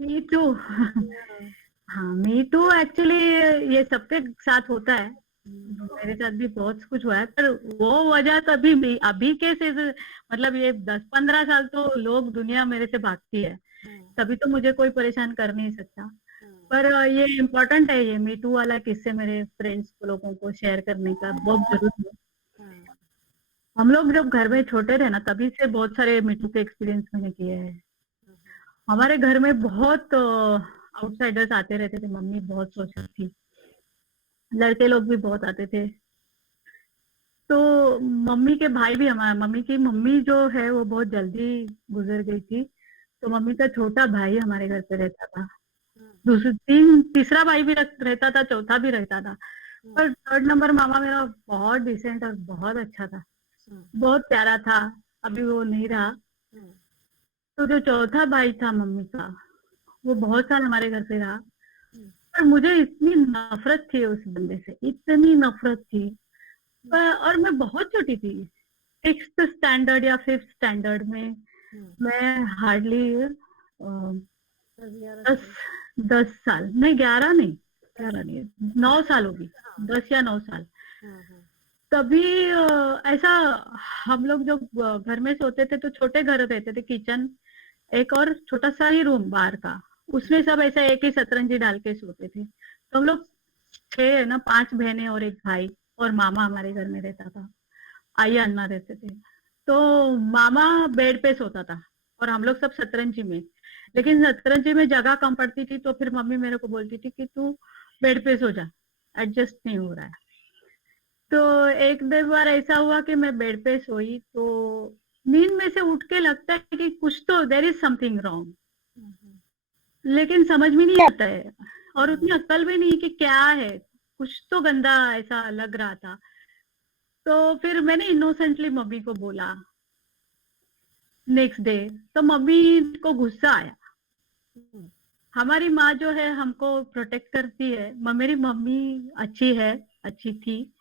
Me to. Yeah. हाँ, मी to actually ये सबके साथ होता है। हम्म, मेरे साथ भी बहुत कुछ हुआ है, पर वो वजह तभी भी अभी के से मतलब ये 10-15 साल तो लोग दुनिया मेरे से भागती है, हाँ, तभी तो मुझे कोई परेशान कर नहीं सकता। हाँ, पर ये इम्पोर्टेंट है, ये मी टू वाला किस्से मेरे फ्रेंड्स लोगों को शेयर करने का बहुत जरूरी है। हाँ, हम लोग जब घर में छोटे थे ना, तभी से बहुत सारे मी टू के एक्सपीरियंस मैंने किए हैं। हमारे घर में बहुत आउटसाइडर्स आते रहते थे, मम्मी बहुत सोचती थी, लड़के लोग भी बहुत आते थे। तो मम्मी के भाई भी, हमारा मम्मी की मम्मी जो है वो बहुत जल्दी गुजर गई थी, तो मम्मी का छोटा भाई हमारे घर पे रहता था। हाँ, तीसरा भाई भी रहता था, चौथा भी रहता था। हाँ, पर थर्ड नंबर मामा मेरा बहुत डिसेंट और बहुत अच्छा था, हाँ, बहुत प्यारा था। अभी वो नहीं रहा। हाँ, तो जो चौथा भाई था मम्मी का, वो बहुत साल हमारे घर पे रहा। हाँ, पर मुझे इतनी नफरत थी उस बंदे से, इतनी नफरत थी। और मैं बहुत छोटी थी, 6th स्टैंडर्ड या 5th स्टैंडर्ड में। हाँ, मैं हार्डली 10-11 दस साल। 10 साल नहीं, 11 नहीं, दस 11 नहीं, 9 साल होगी, हाँ, 10 या 9 साल। हाँ, हाँ, तभी ऐसा, हम लोग जब घर में सोते थे तो छोटे घर रहते थे, किचन एक और छोटा सा ही रूम बाहर का, उसमें सब ऐसा एक ही सतरंजी डाल के सोते थे। तो हम लोग 6 है ना, 5 बहनें और एक भाई, और मामा हमारे घर में रहता था, आई अन्ना रहते थे। तो मामा बेड पे सोता था और हम लोग सब सतरंजी में। लेकिन सतरंजी में जगह कम पड़ती थी, तो फिर मम्मी मेरे को बोलती थी कि तू बेड पे सो जा, एडजस्ट नहीं हो रहा है। तो एक दो बार ऐसा हुआ कि मैं बेड पे सोई, तो नींद में से उठ के लगता है कि कुछ तो देर इज समथिंग रॉन्ग, हाँ, लेकिन समझ में नहीं आता है, और हाँ, उतनी अक्ल भी नहीं कि क्या है, कुछ तो गंदा ऐसा लग रहा था। तो फिर मैंने इनोसेंटली मम्मी को बोला नेक्स्ट डे। तो मम्मी को गुस्सा आया। हाँ, हमारी माँ जो है हमको प्रोटेक्ट करती है, मेरी मम्मी अच्छी है, अच्छी थी,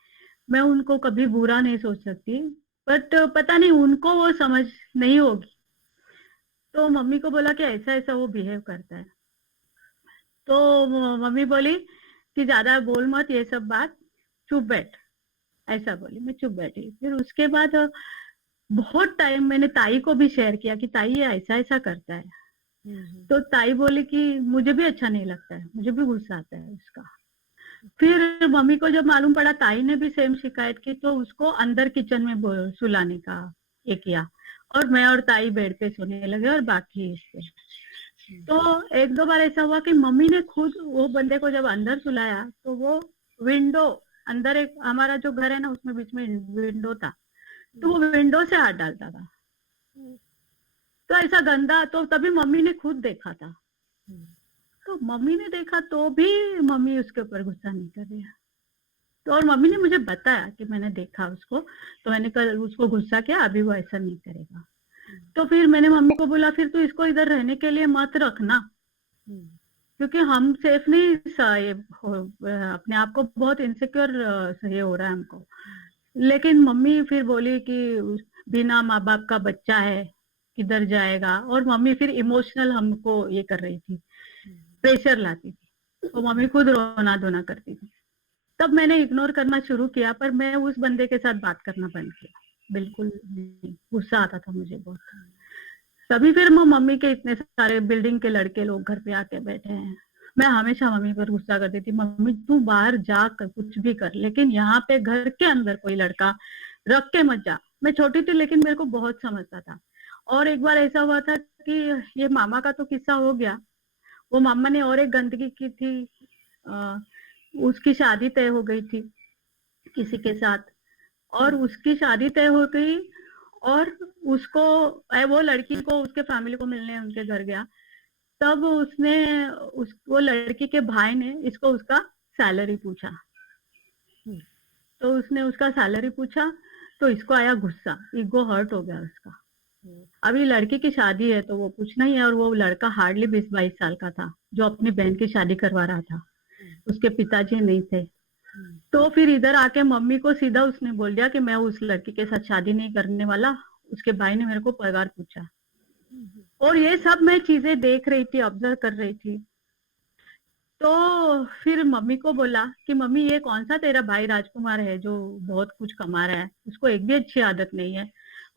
मैं उनको कभी बुरा नहीं सोच सकती। बट पता नहीं उनको वो समझ नहीं होगी। तो मम्मी को बोला कि ऐसा ऐसा वो बिहेव करता है। तो मम्मी बोली कि ज्यादा बोल मत ये सब बात, चुप बैठ, ऐसा बोली। मैं चुप बैठी। फिर उसके बाद बहुत टाइम मैंने ताई को भी शेयर किया कि ताई ये ऐसा ऐसा करता है। हाँ, तो ताई बोली कि मुझे भी अच्छा नहीं लगता है, मुझे भी गुस्सा आता है उसका। फिर मम्मी को जब मालूम पड़ा, ताई ने भी सेम शिकायत की, तो उसको अंदर किचन में सुलाने का ये किया, और मैं और ताई बेड पे सोने लगे और बाकी इस पे। तो एक दो बार ऐसा हुआ कि मम्मी ने खुद वो बंदे को जब अंदर सुलाया, तो वो विंडो, अंदर एक हमारा जो घर है ना, उसमें बीच में विंडो था, तो वो विंडो से हाथ डालता था। तो ऐसा गंदा, तो तभी मम्मी ने खुद देखा था। तो मम्मी ने देखा तो भी मम्मी उसके ऊपर गुस्सा नहीं कर रही है। तो और मम्मी ने मुझे बताया कि मैंने देखा उसको, तो मैंने कल उसको गुस्सा किया, अभी वो ऐसा नहीं करेगा। तो फिर मैंने मम्मी को बोला फिर तू इसको इधर रहने के लिए मत रखना, क्योंकि हम सेफ नहीं, ये अपने आप को बहुत इनसिक्योर ये हो रहा है हमको। लेकिन मम्मी फिर बोली कि बिना माँ बाप का बच्चा है, किधर जाएगा, और मम्मी फिर इमोशनल हमको ये कर रही थी, प्रेशर लाती थी, तो मम्मी खुद रोना धोना करती थी। तब मैंने इग्नोर करना शुरू किया, पर मैं उस बंदे के साथ बात करना बंद किया, बिल्कुल नहीं, गुस्सा आता था मुझे बहुत। तभी फिर मैं मम्मी के इतने सारे बिल्डिंग के लड़के लोग घर पे आके बैठे हैं, मैं हमेशा मम्मी पर गुस्सा करती थी, मम्मी तू बाहर जा कर कुछ भी कर, लेकिन यहाँ पे घर के अंदर कोई लड़का रख के मत जा। मैं छोटी थी लेकिन मेरे को बहुत समझता था। और एक बार ऐसा हुआ था कि ये मामा का तो किस्सा हो गया, वो मामा ने और एक गंदगी की थी। आ, उसकी शादी तय हो गई थी किसी के साथ, और उसकी शादी तय हो गई, और उसको वो लड़की को उसके फैमिली को मिलने उनके घर गया। तब उसने वो लड़की के भाई ने इसको उसका सैलरी पूछा। तो उसने उसका सैलरी पूछा, तो इसको आया गुस्सा, ईगो हर्ट हो गया उसका। अभी लड़की की शादी है तो वो पूछना ही है, और वो लड़का हार्डली 20-22 साल का था, जो अपनी बहन की शादी करवा रहा था, उसके पिताजी नहीं थे। तो फिर इधर आके मम्मी को सीधा उसने बोल दिया कि मैं उस लड़की के साथ शादी नहीं करने वाला, उसके भाई ने मेरे को पगार पूछा। और ये सब मैं चीजें देख रही थी, ऑब्जर्व कर रही थी। तो फिर मम्मी को बोला कि मम्मी ये कौन सा तेरा भाई राजकुमार है जो बहुत कुछ कमा रहा है, उसको एक भी अच्छी आदत नहीं है,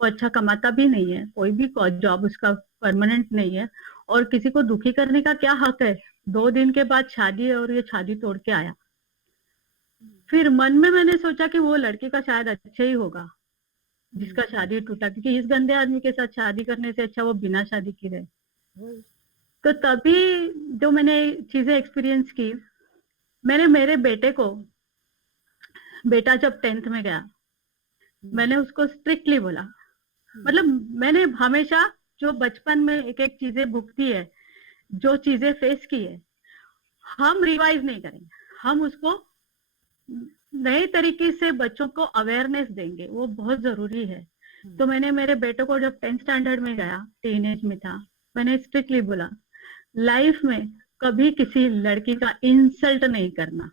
वो अच्छा कमाता भी नहीं है, कोई भी जॉब उसका परमानेंट नहीं है, और किसी को दुखी करने का क्या हक है। 2 दिन के बाद शादी है और ये शादी तोड़ के आया। फिर मन में मैंने सोचा कि वो लड़की का शायद अच्छा ही होगा जिसका शादी टूटा, क्योंकि इस गंदे आदमी के साथ शादी करने से अच्छा वो बिना शादी की रहे। वही। तो तभी जो मैंने चीजें एक्सपीरियंस की, मैंने मेरे बेटे को, बेटा जब 10th में गया, मैंने उसको स्ट्रिक्टली बोला, मतलब मैंने हमेशा जो बचपन में एक एक चीजें भुगती है, जो चीजें फेस की है, हम रिवाइज नहीं करेंगे, हम उसको नए तरीके से बच्चों को अवेयरनेस देंगे, वो बहुत जरूरी है। तो मैंने मेरे बेटे को जब 10th स्टैंडर्ड में गया, टीनेज में था, मैंने स्ट्रिक्टली बोला लाइफ में कभी किसी लड़की का इंसल्ट नहीं करना।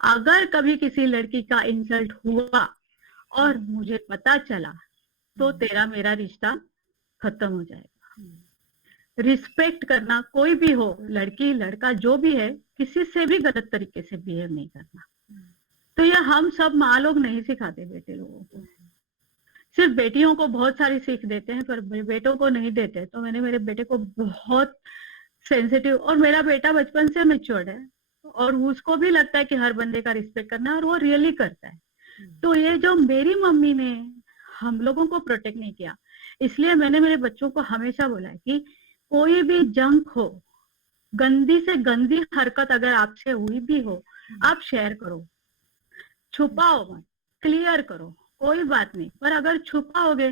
अगर कभी किसी लड़की का इंसल्ट हुआ और मुझे पता चला तो तेरा मेरा रिश्ता खत्म हो जाएगा। रिस्पेक्ट करना, कोई भी हो, लड़की लड़का जो भी है, किसी से भी गलत तरीके से बिहेव नहीं करना। तो ये हम सब माँ लोग नहीं सिखाते बेटे लोगों को, सिर्फ बेटियों को बहुत सारी सीख देते हैं पर बेटों को नहीं देते। तो मैंने मेरे बेटे को बहुत सेंसिटिव, और मेरा बेटा बचपन से मैच्योर्ड है और उसको भी लगता है कि हर बंदे का रिस्पेक्ट करना है, और वो रियली करता है। तो ये जो मेरी मम्मी ने हम लोगों को प्रोटेक्ट नहीं किया, इसलिए मैंने मेरे बच्चों को हमेशा बोला है कि कोई भी जंक हो, गंदी से गंदी हरकत अगर आपसे हुई भी हो, आप शेयर करो, छुपाओ मत, क्लियर करो, कोई बात नहीं। पर अगर छुपाओगे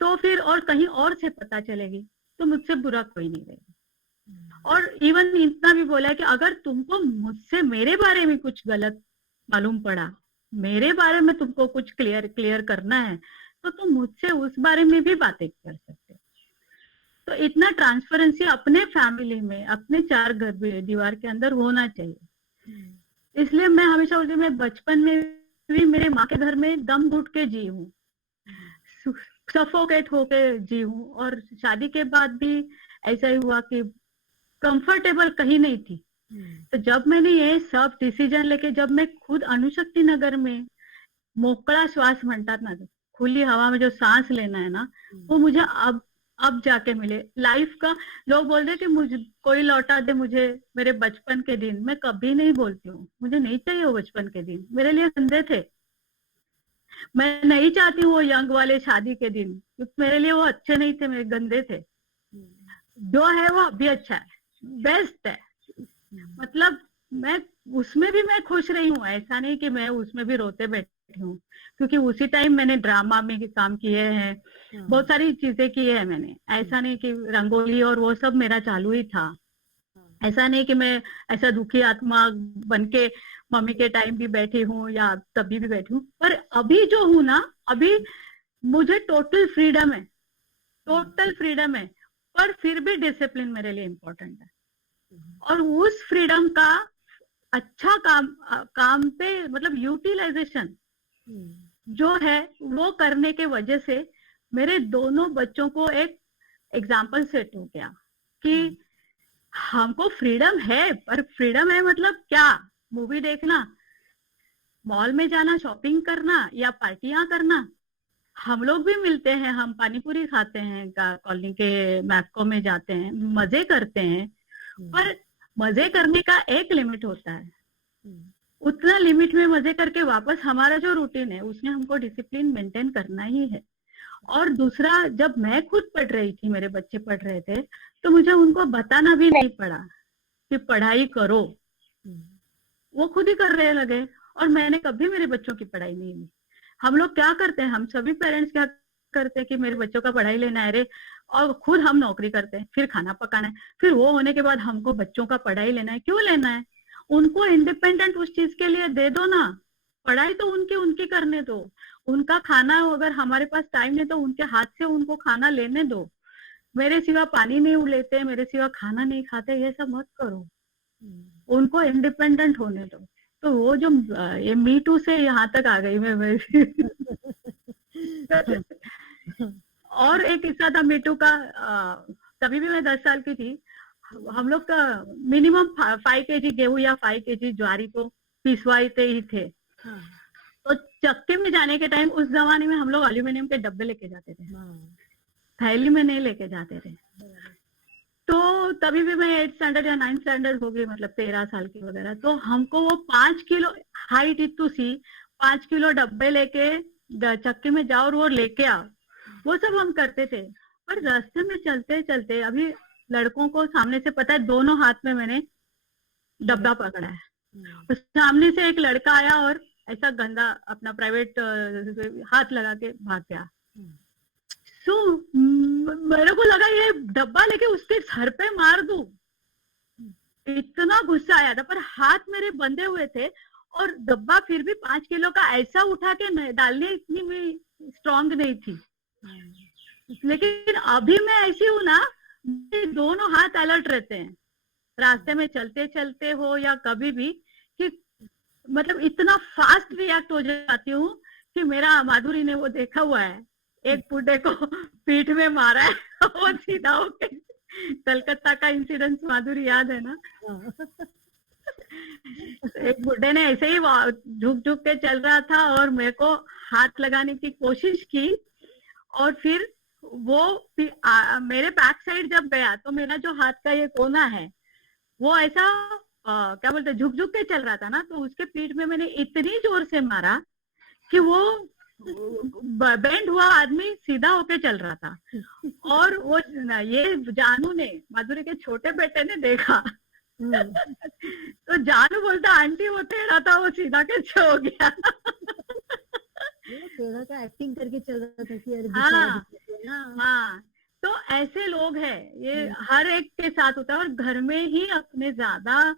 तो फिर और कहीं और से पता चलेगी तो मुझसे बुरा कोई नहीं रहेगा। और इवन इतना भी बोला है कि अगर तुमको मुझसे मेरे बारे में कुछ गलत मालूम पड़ा, मेरे बारे में तुमको कुछ क्लियर करना है, तो तुम मुझसे उस बारे में भी बातें कर सकते हो। तो इतना ट्रांसपेरेंसी अपने फैमिली में, अपने 4 दीवार के अंदर होना चाहिए। इसलिए मैं हमेशा बोलती हूँ, मैं बचपन में भी मेरे माँ के घर में दम घुट के जी हूँ, सफोकेट होके जी हूँ, और शादी के बाद भी ऐसा ही हुआ कि कंफर्टेबल कहीं नहीं थी। तो जब मैंने ये सब डिसीजन लेके, जब मैं खुद अणुशक्ती नगर में मोकळा श्वास म्हणतात ना, खुली हवा में जो सांस लेना है ना, वो मुझे अब जाके मिले लाइफ का। लोग बोलते कि मुझे कोई लौटा दे मुझे मेरे बचपन के दिन, मैं कभी नहीं बोलती हूँ, मुझे नहीं चाहिए वो बचपन के दिन, मेरे लिए गंदे थे। मैं नहीं चाहती हूँ वो यंग वाले शादी के दिन, क्योंकि मेरे लिए वो अच्छे नहीं थे, मेरे गंदे थे। जो है वो अभी अच्छा है, बेस्ट है। मतलब मैं उसमें भी मैं खुश रही हूँ, ऐसा नहीं कि मैं उसमें भी रोते बैठी हूँ, क्योंकि उसी टाइम मैंने ड्रामा में काम किए हैं, बहुत सारी चीजें की है मैंने। ऐसा नहीं कि रंगोली और वो सब मेरा चालू ही था, ऐसा नहीं कि मैं ऐसा दुखी आत्मा बन के मम्मी के टाइम भी बैठी हूँ या तभी भी बैठी हूँ। पर अभी जो हूँ ना, अभी मुझे टोटल फ्रीडम है, टोटल फ्रीडम है, पर फिर भी डिसिप्लिन मेरे लिए इम्पोर्टेंट है। और उस फ्रीडम का अच्छा काम पे मतलब यूटिलाइजेशन जो है वो करने के वजह से मेरे दोनों बच्चों को एक एग्जाम्पल सेट हो गया कि हमको फ्रीडम है, पर फ्रीडम है मतलब क्या, मूवी देखना, मॉल में जाना, शॉपिंग करना या पार्टियां करना। हम लोग भी मिलते हैं, हम पानी पूरी खाते हैं, कॉलोनी के मैप्को में जाते हैं, मजे करते हैं, पर मजे करने का एक लिमिट होता है। उतना लिमिट में मजे करके वापस हमारा जो रूटीन है उसमें हमको डिसिप्लिन मेंटेन करना ही है। और दूसरा, जब मैं खुद पढ़ रही थी, मेरे बच्चे पढ़ रहे थे, तो मुझे उनको बताना भी नहीं पड़ा कि पढ़ाई करो, वो खुद ही कर रहे लगे। और मैंने कभी मेरे बच्चों की पढ़ाई नहीं ली। हम लोग क्या करते हैं, हम सभी पेरेंट्स क्या करते हैं कि मेरे बच्चों का पढ़ाई लेना है रे, और खुद हम नौकरी करते हैं, फिर खाना पकाना है, फिर वो होने के बाद हमको बच्चों का पढ़ाई लेना है। क्यों लेना है? उनको इंडिपेंडेंट उस चीज के लिए दे दो ना, पढ़ाई तो उनकी उनकी करने दो। उनका खाना अगर हमारे पास टाइम नहीं तो उनके हाथ से उनको खाना लेने दो। मेरे सिवा पानी नहीं लेते, मेरे सिवा खाना नहीं खाते, ये सब मत करो, उनको इंडिपेंडेंट होने दो। तो वो जो ये मी टू से यहाँ तक आ गई मैं और एक किस्सा था मीटू का। तभी भी मैं 10 साल की थी। हम लोग का मिनिमम 5 kg गेहूं या 5 kg ज्वारी तो पिसवाते ही थे। हाँ तो चक्की में जाने के टाइम उस जमाने में हम लोग एल्यूमिनियम के डब्बे लेके जाते थे, हाँ थैली में नहीं लेके जाते थे। बराबर तो तभी भी मैं 8 स्टैंडर्ड या 9 स्टैंडर्ड हो गई, मतलब 13 साल की वगैरह। तो हमको वो 5 किलो, हाइट इतू सी, 5 किलो डब्बे लेके चक्की में जाओ और वो लेके आओ, वो सब हम करते थे। पर रास्ते में चलते चलते अभी लड़कों को सामने से, पता है, दोनों हाथ में मैंने डब्बा पकड़ा है। और सामने से एक लड़का आया और ऐसा गंदा अपना प्राइवेट हाथ लगा के भाग गया। सो मेरे को लगा ये डब्बा लेके उसके सर पे मार दूं, इतना गुस्सा आया था। पर हाथ मेरे बंधे हुए थे और डब्बा फिर भी 5 किलो का ऐसा उठा के डालने इतनी भी स्ट्रांग नहीं थी। लेकिन अभी मैं ऐसी हूं ना, मेरे दोनों हाथ अलर्ट रहते हैं, रास्ते में चलते चलते हो या कभी भी, कि मतलब इतना फास्ट रिएक्ट हो जाती हूँ कि मेरा, माधुरी ने वो देखा हुआ है, एक बुड्ढे को पीठ में मारा है वो सीधा होके, कलकत्ता का इंसिडेंस माधुरी याद है ना? एक बुड्ढे ने ऐसे ही झुक झुक के चल रहा था और मेरे को हाथ लगाने की कोशिश की, और फिर वो मेरे बैक साइड जब गया तो मेरा जो हाथ का ये कोना है वो ऐसा क्या बोलते, झुक झुक के चल रहा था ना, तो उसके पीठ में मैंने इतनी जोर से मारा कि वो बेंड हुआ आदमी सीधा होके चल रहा था। और वो ये जानू ने, माधुरी के छोटे बेटे ने देखा तो जानू बोलता, आंटी वो टेढ़ा था, वो सीधा कैसे हो गया? वो टेढ़ा का एक्टिंग करके चल रहा था कि अरे हाँ हाँ हाँ। तो ऐसे लोग हैं, ये हर एक के साथ होता है। और घर में ही अपने ज्यादा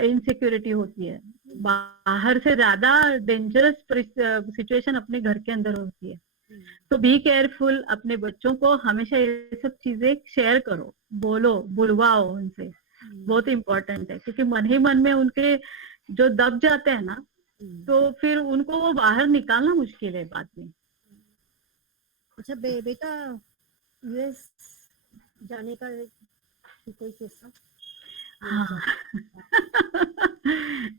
इनसिक्योरिटी होती है, बाहर से ज्यादा डेंजरस सिचुएशन अपने घर के अंदर होती है। तो बी केयरफुल, अपने बच्चों को हमेशा ये सब चीजें शेयर करो, बोलो, बुलवाओ उनसे, बहुत इंपॉर्टेंट है। क्योंकि मन ही मन में उनके जो दब जाते हैं ना, तो फिर उनको वो बाहर निकालना मुश्किल है बाद में। अच्छा बेटा, यूएस जाने का कोई किस्सा? हाँ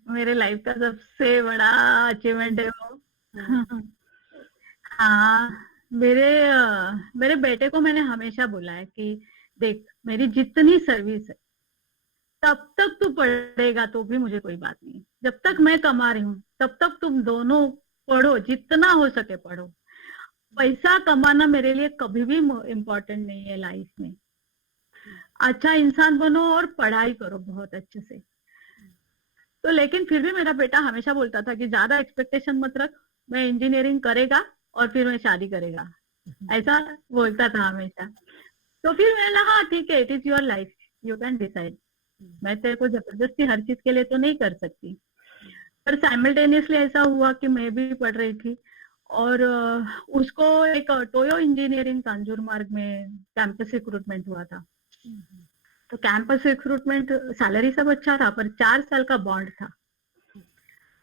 मेरे लाइफ का सबसे बड़ा अचीवमेंट है वो। हाँ, मेरे बेटे को मैंने हमेशा बोला है कि देख, मेरी जितनी सर्विस है तब तक तू पढ़ेगा तो भी मुझे कोई बात नहीं, जब तक मैं कमा रही हूँ तब तक तुम दोनों पढ़ो, जितना हो सके पढ़ो। पैसा कमाना मेरे लिए कभी भी इम्पोर्टेंट नहीं है लाइफ में। अच्छा इंसान बनो और पढ़ाई करो बहुत अच्छे से। तो लेकिन फिर भी मेरा बेटा हमेशा बोलता था कि ज्यादा एक्सपेक्टेशन मत रख, मैं इंजीनियरिंग करेगा और फिर मैं शादी करेगा, ऐसा बोलता था हमेशा। तो फिर मैंने कहा हाँ ठीक है, it is your life, you can decide, मैं तेरे को जबरदस्ती हर चीज के लिए तो नहीं कर सकती। पर साइमल्टेनियसली ऐसा हुआ कि मैं भी पढ़ रही थी और उसको एक टोयो इंजीनियरिंग कांजूरमार्ग में कैंपस रिक्रूटमेंट हुआ था। तो कैंपस रिक्रूटमेंट, सैलरी सब अच्छा था, पर 4 साल का बॉन्ड था।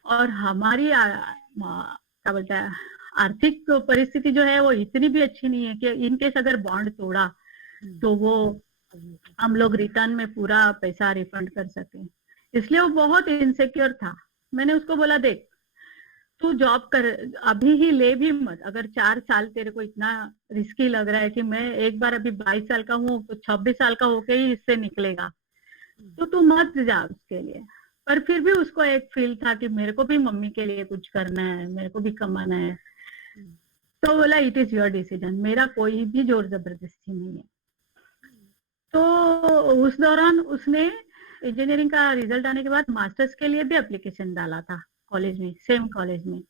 और हमारी क्या बोलता है, आर्थिक परिस्थिति जो है वो इतनी भी अच्छी नहीं है कि इनकेस अगर बॉन्ड तोड़ा तो वो हम लोग रिटर्न में पूरा पैसा रिफंड कर सके। इसलिए वो बहुत इनसिक्योर था। मैंने उसको बोला, देख तू जॉब कर, अभी ही ले भी मत, अगर 4 साल तेरे को इतना रिस्की लग रहा है कि मैं एक बार अभी 22 साल का हूँ तो 26 साल का होके ही इससे निकलेगा, तो तू मत जा उसके लिए। पर फिर भी उसको एक फील था कि मेरे को भी मम्मी के लिए कुछ करना है, मेरे को भी कमाना है। तो बोला इट इज योर डिसीजन, मेरा कोई भी जोर जबरदस्ती नहीं है। तो उस दौरान उसने इंजीनियरिंग का रिजल्ट आने के बाद मास्टर्स के लिए भी एप्लीकेशन डाला था कॉलेज में, सेम कॉलेज में।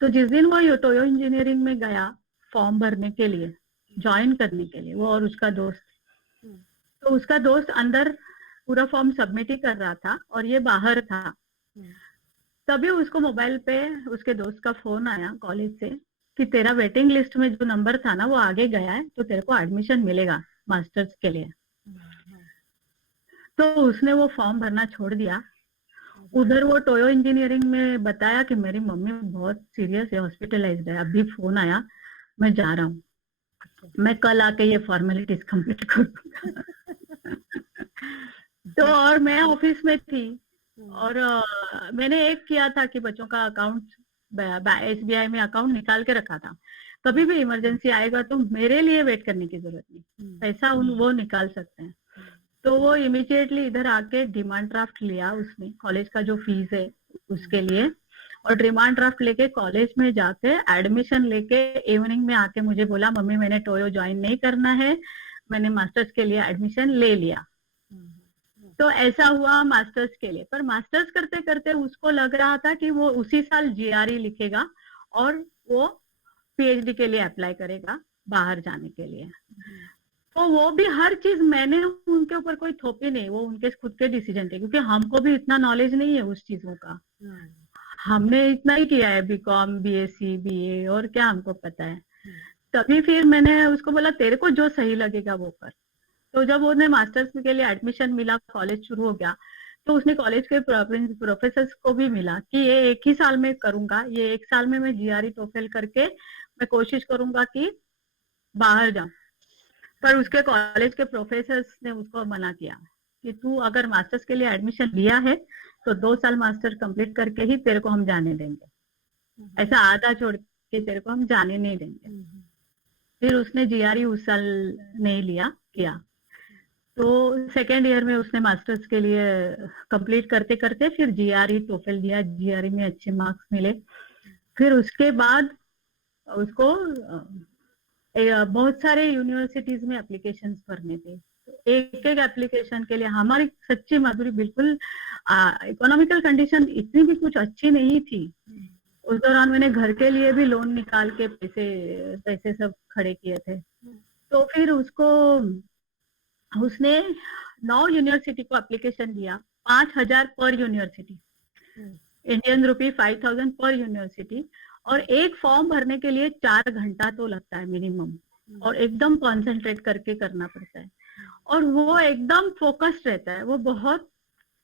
तो जिस दिन वो टोयो इंजीनियरिंग में गया फॉर्म भरने के लिए, ज्वाइन करने के लिए, वो और उसका दोस्त, तो उसका दोस्त अंदर पूरा फॉर्म सबमिट ही कर रहा था और ये बाहर था। तभी उसको मोबाइल पे उसके दोस्त का फोन आया कॉलेज से कि तेरा वेटिंग लिस्ट में जो नंबर था ना वो आगे गया है, तो तेरे को एडमिशन मिलेगा मास्टर्स के लिए। तो उसने वो फॉर्म भरना छोड़ दिया। उधर वो टोयो इंजीनियरिंग में बताया कि मेरी मम्मी बहुत सीरियस है, हॉस्पिटलाइज्ड है, अभी फोन आया, मैं जा रहा हूँ। मैं कल आके ये फॉर्मेलिटीज कंप्लीट करूंगा। तो और मैं ऑफिस में थी और मैंने एक किया था कि बच्चों का अकाउंट SBI में अकाउंट निकाल के रखा था, कभी भी इमरजेंसी आएगा तो मेरे लिए वेट करने की जरूरत नहीं, पैसा वो निकाल सकते हैं। तो वो इमीडिएटली इधर आके डिमांड ड्राफ्ट लिया उसने, कॉलेज का जो फीस है उसके लिए, और डिमांड ड्राफ्ट लेके कॉलेज में जाके एडमिशन लेके इवनिंग में आके मुझे बोला मम्मी मैंने टोयो ज्वाइन नहीं करना है, मैंने मास्टर्स के लिए एडमिशन ले लिया। तो ऐसा हुआ मास्टर्स के लिए, पर मास्टर्स करते करते उसको लग रहा था कि वो उसी साल GRE लिखेगा और वो PhD के लिए अप्लाई करेगा बाहर जाने के लिए। तो वो भी हर चीज मैंने उनके ऊपर कोई थोपी नहीं, वो उनके खुद के डिसीजन थे, क्योंकि हमको भी इतना नॉलेज नहीं है उस चीजों का। हमने इतना ही किया है BCom BSc BA, और क्या हमको पता है। तभी फिर मैंने उसको बोला तेरे को जो सही लगेगा वो कर। तो जब उन्हें मास्टर्स के लिए एडमिशन मिला, कॉलेज शुरू हो गया, तो उसने कॉलेज के प्रोफेसर्स को भी मिला कि ये एक ही साल में करूंगा, ये एक साल में मैं GRE TOEFL करके मैं कोशिश करूंगा कि बाहर जाऊं। पर उसके कॉलेज के प्रोफेसर्स ने उसको मना किया कि तू अगर मास्टर्स के लिए एडमिशन लिया है तो 2 साल मास्टर कंप्लीट करके ही तेरे को हम जाने देंगे, ऐसा आधा छोड़ के तेरे को हम जाने नहीं देंगे। फिर उसने GRE उस साल नहीं लिया किया, तो सेकेंड ईयर में उसने मास्टर्स के लिए कंप्लीट करते करते फिर GRE TOEFL दिया, GRE में अच्छे मार्क्स मिले। फिर उसके बाद उसको बहुत सारे यूनिवर्सिटीज में एप्लीकेशंस भरने थे। एक एक एप्लीकेशन के लिए हमारी सच्ची माधुरी बिल्कुल इकोनॉमिकल कंडीशन इतनी भी कुछ अच्छी नहीं थी। उस दौरान मैंने घर के लिए भी लोन निकाल के पैसे सब खड़े किए थे। तो फिर उसने 9 यूनिवर्सिटी को एप्लीकेशन दिया, 5,000 पर यूनिवर्सिटी, इंडियन रुपी 5,000 पर यूनिवर्सिटी, और एक फॉर्म भरने के लिए 4 घंटा तो लगता है मिनिमम, और एकदम कॉन्सेंट्रेट करके करना पड़ता है, और वो एकदम फोकस्ड रहता है, वो बहुत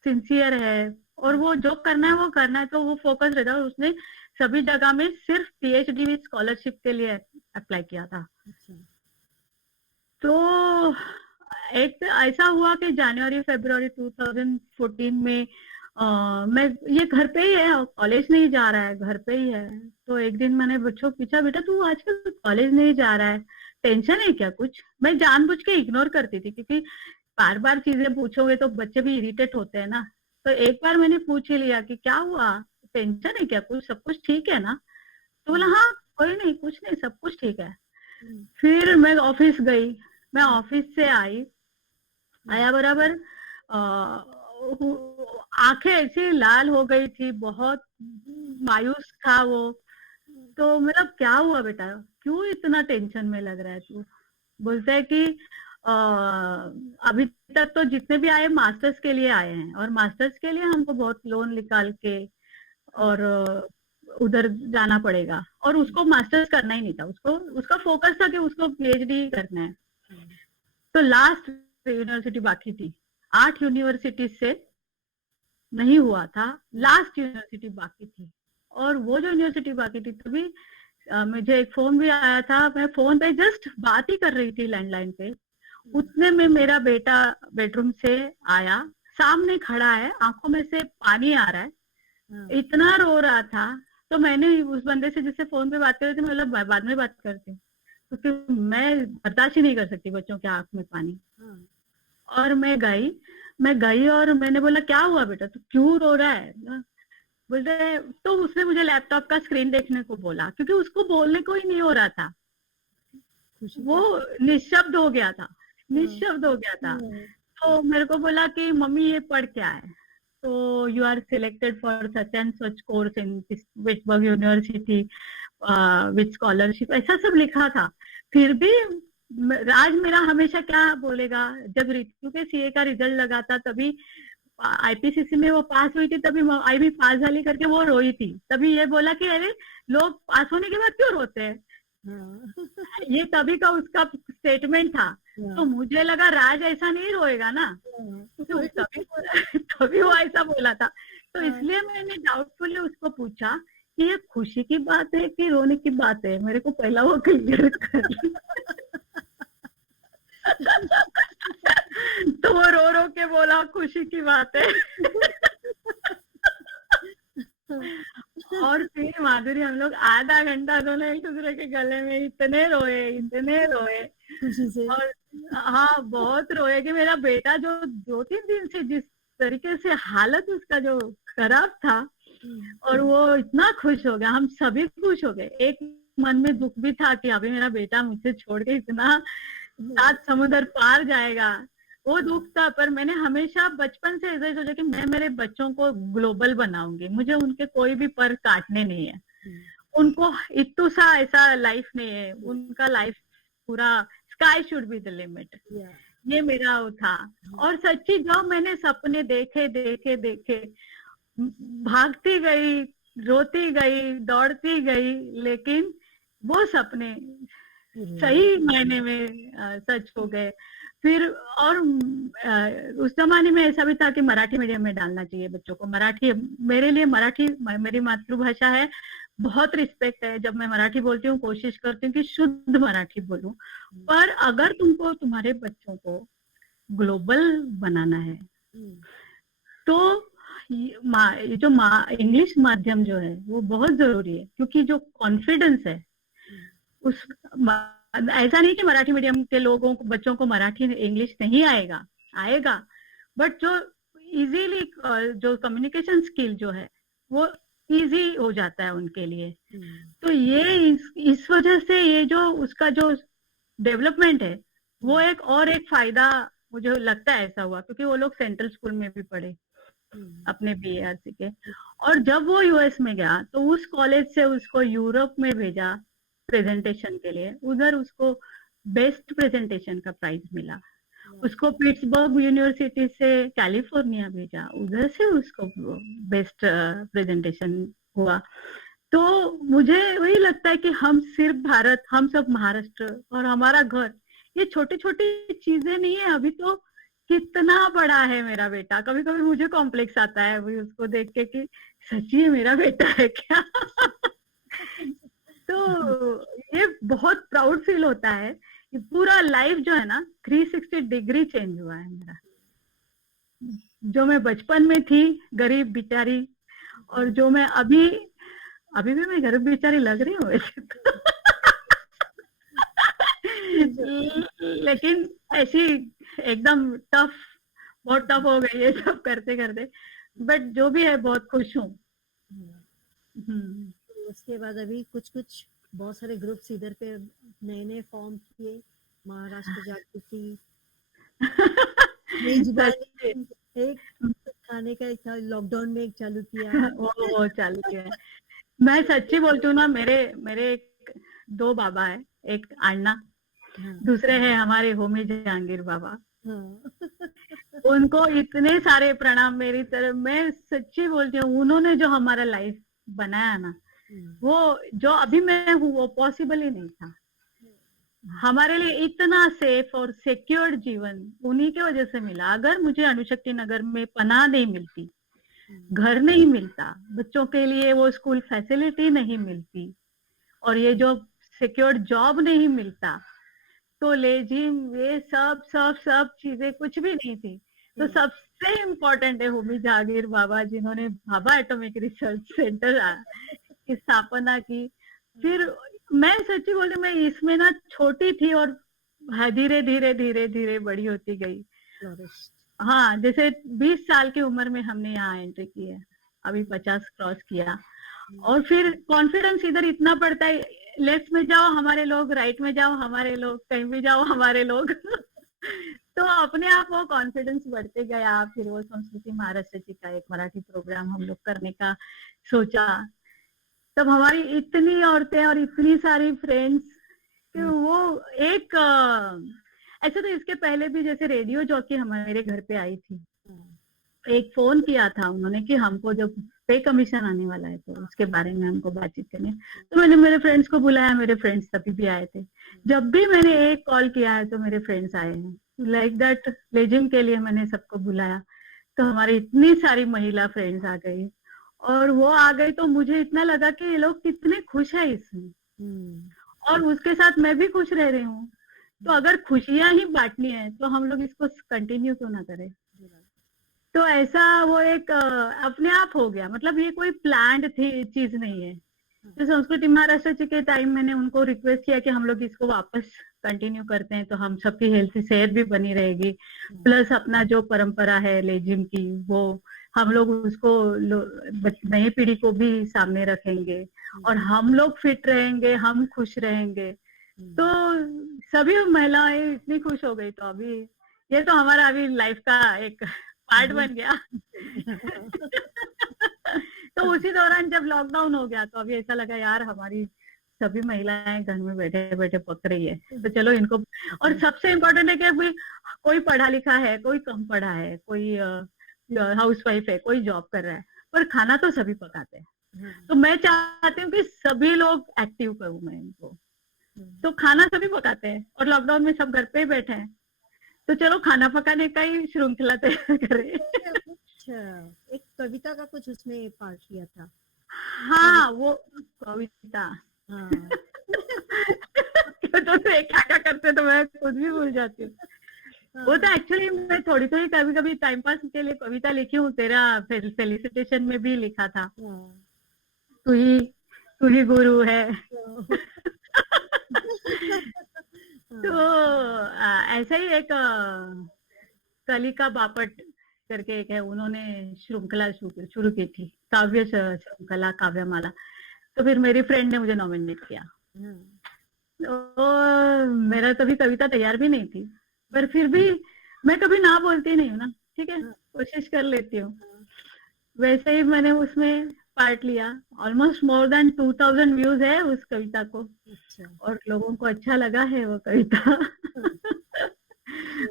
सिंसियर है, और वो जो करना है वो करना है, तो वो फोकस रहता है। और उसने सभी जगह में सिर्फ PhD विद स्कॉलरशिप के लिए अप्लाई किया था। तो एक ऐसा हुआ कि जनवरी फरवरी 2014 में मैं ये घर पे ही है, कॉलेज नहीं जा रहा है, घर पे ही है। तो एक दिन मैंने बच्चों पूछा बेटा तू आजकल कॉलेज नहीं जा रहा है, टेंशन है क्या कुछ? मैं जानबूझ के इग्नोर करती थी, क्योंकि बार बार चीजें पूछोगे तो बच्चे भी इरिटेट होते हैं ना। तो एक बार मैंने पूछ ही लिया कि क्या हुआ, टेंशन है क्या कुछ, सब कुछ ठीक है ना? तो बोला हाँ कोई नहीं, कुछ नहीं, सब कुछ ठीक है। फिर मैं ऑफिस गई, मैं ऑफिस से आया बराबर आंखें ऐसी लाल हो गई थी, बहुत मायूस था वो। तो मतलब क्या हुआ बेटा, क्यों इतना टेंशन में लग रहा है तू? बोलता है कि अभी तक तो जितने भी आए मास्टर्स के लिए आए हैं, और मास्टर्स के लिए हमको बहुत लोन निकाल के और उधर जाना पड़ेगा, और उसको मास्टर्स करना ही नहीं था, उसका फोकस था कि उसको PhD करना है। तो लास्ट यूनिवर्सिटी बाकी थी, 8 यूनिवर्सिटी से नहीं हुआ था, लास्ट यूनिवर्सिटी बाकी थी। और वो जो यूनिवर्सिटी बाकी थी तभी मुझे एक फोन भी आया था, मैं फोन पे जस्ट बात ही कर रही थी लैंडलाइन पे, उतने में मेरा बेटा बेडरूम से आया, सामने खड़ा है, आंखों में से पानी आ रहा है, इतना रो रहा था। तो मैंने उस बंदे से जिससे फोन पे बात कर रही थी, मतलब बाद में बात करती हूँ, क्योंकि मैं बर्दाश्त ही नहीं कर सकती बच्चों के आंख में पानी। और मैं गई और मैंने बोला क्या हुआ बेटा, तू क्यों रो रहा है? बोलते तो उसने मुझे लैपटॉप का स्क्रीन देखने को बोला, क्योंकि उसको बोलने को ही नहीं हो रहा था, वो निशब्द हो गया था। तो मेरे को बोला कि मम्मी ये पढ़ क्या है? तो you are selected for such and such course in Witberg university with scholarship, ऐसा सब लिखा था। फिर भी राज मेरा हमेशा क्या बोलेगा, जब ऋतु के CA का रिजल्ट लगा था तभी IPCC में वो पास हुई थी, तभी आई भी पास वाली करके वो रोई थी, तभी ये बोला कि अरे लोग पास होने के बाद क्यों रोते हैं, ये तभी का उसका स्टेटमेंट था। तो मुझे लगा राज ऐसा नहीं रोएगा ना, तो तभी वो ऐसा बोला था। तो इसलिए मैंने डाउटफुली उसको पूछा कि ये खुशी की बात है कि रोने की बात है, मेरे को पहला वो क्लियर कर तो वो रो रो के बोला खुशी की बात है। और फिर माधुरी हम लोग आधा घंटा दोनों एक दूसरे के गले में इतने रोए। खुशी से। और हाँ बहुत रोए कि मेरा बेटा जो 2-3 दिन से जिस तरीके से हालत उसका जो खराब था, और वो इतना खुश हो गया, हम सभी खुश हो गए। एक मन में दुख भी था कि अभी मेरा बेटा मुझसे छोड़ के इतना 7 समुद्र पार जाएगा, वो दुख था। पर मैंने हमेशा बचपन से ऐसा ही सोचा कि मैं मेरे बच्चों को ग्लोबल बनाऊंगी, मुझे उनके कोई भी पर काटने नहीं है, उनको इतू सा ऐसा लाइफ नहीं है, उनका लाइफ पूरा sky should be the limit, ये मेरा वो था। और सच्ची जो मैंने सपने देखे देखे देखे, भागती गई, रोती गई, दौड़ती गई, लेकिन वो सपने सही मायने में सच हो गए। फिर और उस जमाने में ऐसा भी था कि मराठी मीडियम में डालना चाहिए बच्चों को। मराठी मेरे लिए, मराठी मेरी मातृभाषा है, बहुत रिस्पेक्ट है। जब मैं मराठी बोलती हूँ कोशिश करती हूँ कि शुद्ध मराठी बोलूं। पर अगर तुमको तुम्हारे बच्चों को ग्लोबल बनाना है तो ये जो इंग्लिश माध्यम जो है वो बहुत जरूरी है, क्योंकि जो कॉन्फिडेंस है उस ऐसा नहीं कि मराठी मीडियम के लोगों को, बच्चों को मराठी इंग्लिश नहीं आएगा, आएगा, बट जो इजीली जो कम्युनिकेशन स्किल जो है वो इजी हो जाता है उनके लिए। तो ये इस वजह से ये जो उसका जो डेवलपमेंट है वो एक फायदा मुझे लगता है ऐसा हुआ, क्योंकि वो लोग सेंट्रल स्कूल में भी पढ़े अपने BARC के। और जब वो US में गया तो उस कॉलेज से उसको यूरोप में भेजा प्रेजेंटेशन के लिए, उधर उसको बेस्ट प्रेजेंटेशन का प्राइज मिला। उसको पिट्सबर्ग यूनिवर्सिटी से कैलिफोर्निया भेजा, उधर से उसको बेस्ट प्रेजेंटेशन हुआ। तो मुझे वही लगता है कि हम सिर्फ भारत, हम सब महाराष्ट्र और हमारा घर, ये छोटी छोटी चीजें नहीं है। अभी तो कितना बड़ा है मेरा बेटा, कभी कभी मुझे कॉम्प्लेक्स आता है वही उसको देख के कि सच्ची है मेरा बेटा है क्या। तो ये बहुत प्राउड फील होता है। ये पूरा लाइफ जो है ना 360 डिग्री चेंज हुआ है मेरा। जो मैं बचपन में थी गरीब बिचारी, और जो मैं अभी भी मैं गरीब बिचारी लग रही हूँ वैसे तो। लेकिन ऐसी एकदम टफ, बहुत टफ हो गई है सब करते करते, बट जो भी है बहुत खुश हूँ। उसके बाद अभी कुछ बहुत सारे ग्रुप्स इधर पे नए नए फॉर्म किए, महाराष्ट्र जागृति, मेजबानी एक खाने का एक लॉकडाउन में एक चालू किया। वो चालू किया है। मैं सच्ची बोलती हूँ ना, मेरे 2 बाबा है, एक अण्णा, दूसरे है हमारे होमी जहांगीर बाबा। उनको इतने सारे प्रणाम मेरी तरफ। मैं सच्ची बोलती हूँ, उन्होंने जो हमारा लाइफ बनाया ना, वो जो अभी मैं हूँ वो पॉसिबल ही नहीं था। हमारे लिए इतना सेफ और सिक्योर जीवन उन्हीं की वजह से मिला। अगर मुझे अणुशक्ति नगर में पनाह नहीं मिलती, घर नहीं मिलता, बच्चों के लिए वो स्कूल फैसिलिटी नहीं मिलती, और ये जो सिक्योर जॉब नहीं मिलता, तो लेजिम ये सब चीजें कुछ भी नहीं थी। तो सबसे इम्पोर्टेंट है होमी जहांगीर बाबा, जिन्होंने भाभा एटॉमिक रिसर्च सेंटर की स्थापना की। फिर मैं सच्ची बोलती, मैं इसमें ना छोटी थी और धीरे धीरे धीरे धीरे बड़ी होती गई। हाँ, जैसे 20 साल की उम्र में हमने यहाँ एंट्री की है, अभी 50 क्रॉस किया, और फिर कॉन्फिडेंस इधर इतना पड़ता है, लेफ्ट में जाओ हमारे लोग, राइट में जाओ हमारे लोग, कहीं भी जाओ हमारे लोग। तो अपने आप वो कॉन्फिडेंस बढ़ते गया। फिर वो संस्कृति महाराष्ट्र जी का एक मराठी प्रोग्राम हम लोग करने का सोचा, तब हमारी इतनी औरतें और इतनी सारी फ्रेंड्स, वो एक ऐसे तो इसके पहले भी जैसे रेडियो जॉकी हमारे घर पे आई थी, एक फोन किया था उन्होंने कि हमको जब पे कमीशन आने वाला है तो उसके बारे में हमको बातचीत करनी। तो मैंने मेरे फ्रेंड्स को बुलाया, मेरे फ्रेंड्स तभी भी आए थे। जब भी मैंने एक कॉल किया है तो मेरे फ्रेंड्स आए हैं, लाइक दैट लेजिम के लिए मैंने सबको बुलाया। तो हमारी इतनी सारी महिला फ्रेंड्स आ गई, और वो आ गई तो मुझे इतना लगा कि ये लोग कितने खुश है इसमें, और उसके साथ मैं भी खुश रह रही हूँ। तो अगर खुशियां ही बांटनी है तो हम लोग इसको कंटिन्यू क्यों ना करें। तो ऐसा वो एक अपने आप हो गया, मतलब ये कोई प्लान्ड थी चीज नहीं है। तो संस्कृति महाराष्ट्र जी के टाइम मैंने उनको रिक्वेस्ट किया कि हम लोग इसको वापस कंटिन्यू करते हैं तो हम सबकी हेल्थ सेहत भी बनी रहेगी, प्लस अपना जो परंपरा है लेजिम की वो हम लोग उसको नई पीढ़ी को भी सामने रखेंगे और हम लोग फिट रहेंगे, हम खुश रहेंगे। तो सभी महिलाएं इतनी खुश हो गई, तो अभी ये तो हमारा अभी लाइफ का एक पार्ट बन गया। तो उसी दौरान जब लॉकडाउन हो गया तो अभी ऐसा लगा यार हमारी सभी महिलाएं घर में बैठे बैठे पक रही है, तो चलो इनको। और सबसे इम्पोर्टेंट है कि अभी कोई पढ़ा लिखा है, कोई कम पढ़ा है, कोई हाउस वाइफ है, कोई जॉब कर रहा है, पर खाना तो सभी पकाते हैं। तो मैं चाहती हूँ कि सभी लोग एक्टिव करूँ मैं इनको, तो खाना सभी पकाते हैं और लॉकडाउन में सब घर पे ही बैठे हैं, तो चलो खाना पकाने का ही श्रृंखला तैयार करें। अच्छा, एक कविता का कुछ उसमें पार्ट लिया था। हाँ वो कविता, हाँ। तो क्या क्या करते तो मैं खुद भी भूल जाती हूँ। वो तो एक्चुअली मैं थोड़ी थोड़ी कभी कभी टाइम पास के लिए कविता लिखी हूँ, तेरा फेलिसिटेशन में भी लिखा था, तू ही गुरु है। तो ऐसा ही एक कलिका बापट करके एक है, उन्होंने श्रृंखला शुरू की थी, काव्य श्रृंखला काव्यमाला। तो फिर मेरी फ्रेंड ने मुझे नॉमिनेट किया, तो मेरा कभी कविता तैयार भी नहीं थी, पर फिर भी मैं कभी ना बोलती नहीं हूँ ना, ठीक है, कोशिश कर लेती हूँ। वैसे ही मैंने उसमें पार्ट लिया, ऑलमोस्ट मोर देन 2000 व्यूज है उस कविता को। और लोगों को अच्छा लगा है वो कविता।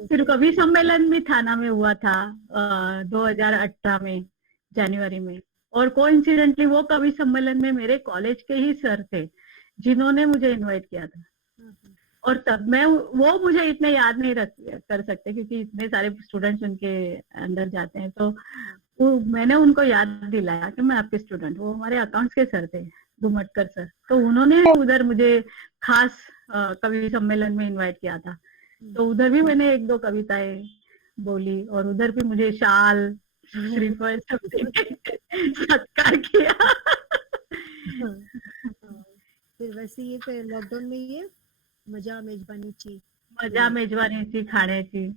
फिर कवि सम्मेलन भी थाना में हुआ था 2018 में जनवरी में, और कोइंसिडेंटली वो कवि सम्मेलन में मेरे कॉलेज के ही सर थे जिन्होंने मुझे इनवाइट किया था। और तब मैं वो मुझे इतने याद नहीं कर सकते क्योंकि इतने सारे स्टूडेंट्स उनके अंदर जाते हैं, तो वो मैंने उनको याद दिलाया कि मैं आपके स्टूडेंट, वो हमारे अकाउंट्स के सर थे, दुमटकर सर, तो उन्होंने उधर मुझे खास कवि सम्मेलन में इनवाइट किया था। तो उधर भी मैंने एक दो कविताएं बोली और उधर भी मुझे शाल श्रीफल सब सत्कार किया। फिर वैसे ये फिर लॉकडाऊन में ये मजा मेजबानीची खाण्याची,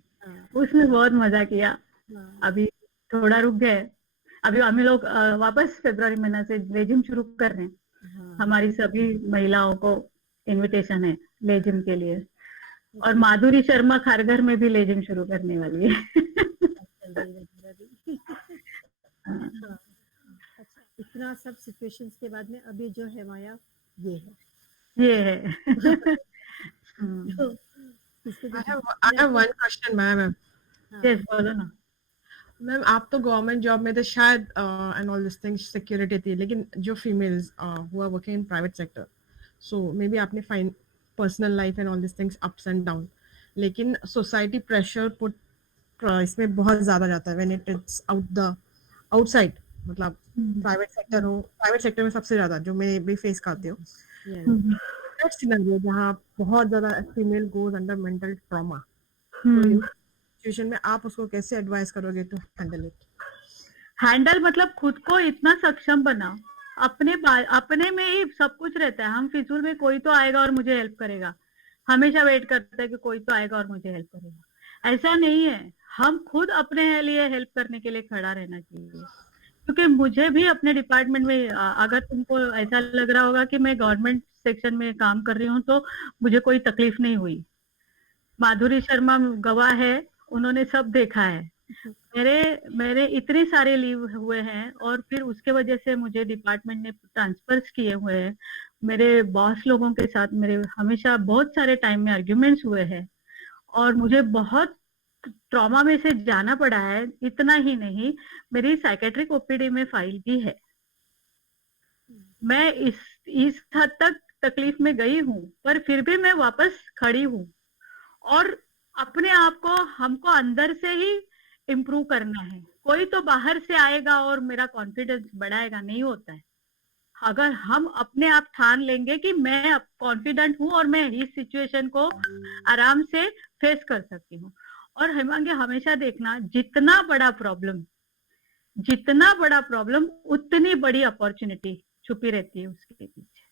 उसमें बहुत मजा किया। अभी थोड़ा रुक गए, अभी हम लोग वापस फरवरी महीना से लेजिम शुरू कर रहे हैं। हमारी सभी महिलाओं को इनविटेशन है लेजिम के लिए, और माधुरी शर्मा खारघर में भी लेजिम शुरू करने वाली है। अच्छा, इतना सब सिचुएशंस के बाद में अभी जो है माया ये है। I have one question, ma'am. Yes, बोलो ना। मैम आप तो गवर्नमेंट जॉब में थे शायद and all this things security थी, लेकिन जो females who are working in private sector, so may be आपने fine personal life and all this things ups and down, लेकिन सोसाइटी प्रेशर पुट इसमें बहुत ज़्यादा जाता है व्हेन इट इज आउटसाइड, मतलब प्राइवेट सेक्टर में सबसे ज़्यादा जो मैं भी फेस करती हूँ सिनेरियो जहाँ बहुत ज़्यादा female goes under mental trauma, situation में आप उसको कैसे एडवाइस करोगे टू हैंडल इट? हैंडल मतलब खुद को इतना सक्षम बनाओ, अपने में ही सब कुछ रहता है। हम फिजूल में कोई तो आएगा और मुझे हेल्प करेगा, हमेशा वेट करते हैं कि कोई तो आएगा और मुझे हेल्प करेगा, ऐसा नहीं है। हम खुद अपने लिए हेल्प करने के लिए खड़ा रहना चाहिए। क्योंकि मुझे भी अपने डिपार्टमेंट में, अगर तुमको ऐसा लग रहा होगा कि मैं गवर्नमेंट सेक्शन में काम कर रही हूँ तो मुझे कोई तकलीफ नहीं हुई, माधुरी शर्मा गवाह है, उन्होंने सब देखा है। मेरे इतने सारे लीव हुए हैं और फिर उसके वजह से मुझे डिपार्टमेंट ने ट्रांसफर्स किए हुए हैं। मेरे बॉस लोगों के साथ मेरे हमेशा बहुत सारे टाइम में आर्ग्यूमेंट्स हुए हैं और मुझे बहुत ट्रॉमा में से जाना पड़ा है। इतना ही नहीं, मेरी साइकेट्रिक ओपीडी में फाइल भी है। मैं इस हद तक तकलीफ में गई हूँ, पर फिर भी मैं वापस खड़ी हूँ। और अपने आप को हमको अंदर से ही इम्प्रूव करना है, कोई तो बाहर से आएगा और मेरा कॉन्फिडेंस बढ़ाएगा नहीं होता है। अगर हम अपने आप ठान लेंगे कि मैं कॉन्फिडेंट हूँ और मैं इस सिचुएशन को आराम से फेस कर सकती हूँ। और हेमांगी हमेशा देखना, जितना बड़ा प्रॉब्लम उतनी बड़ी अपॉर्चुनिटी छुपी रहती है उसके पीछे।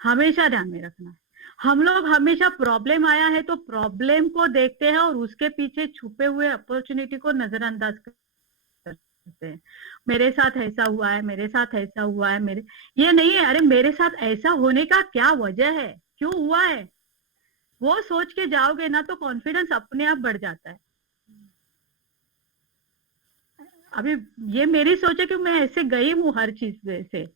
हमेशा ध्यान में रखना है। हम लोग हमेशा प्रॉब्लम आया है तो प्रॉब्लम को देखते हैं और उसके पीछे छुपे हुए अपॉर्चुनिटी को नजरअंदाज करते हैं। मेरे साथ ऐसा हुआ है, मेरे साथ ऐसा हुआ है, ये नहीं है, अरे मेरे साथ ऐसा होने का क्या वजह है, क्यों हुआ है, वो सोच के जाओगे ना तो कॉन्फिडेंस अपने आप बढ़ जाता है। अभी ये मेरी सोच है कि मैं ऐसे गई हूँ हर चीज से,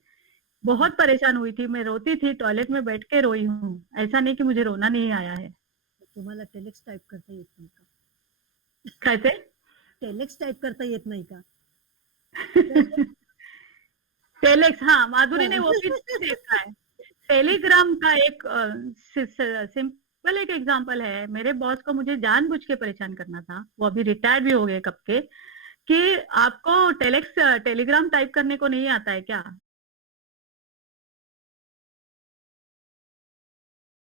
बहुत परेशान हुई थी, मैं रोती थी, टॉयलेट में बैठ के रोई हूँ। ऐसा नहीं कि मुझे रोना नहीं आया है। तुम्हाला टेलेक्स टाईप करता येत नाही का? कैसे? टेलेक्स टाईप करता येत नाही का? टेलेक्स, हाँ, माधुरी ने वो भी देखा है। टेलीग्राम का एक सिंपल एक एग्जांपल है। मेरे बॉस को मुझे जानबूझ के परेशान करना था, वो अभी रिटायर्ड भी हो गए कब के, कि आपको टेलीग्राम टाइप करने को नहीं आता है क्या?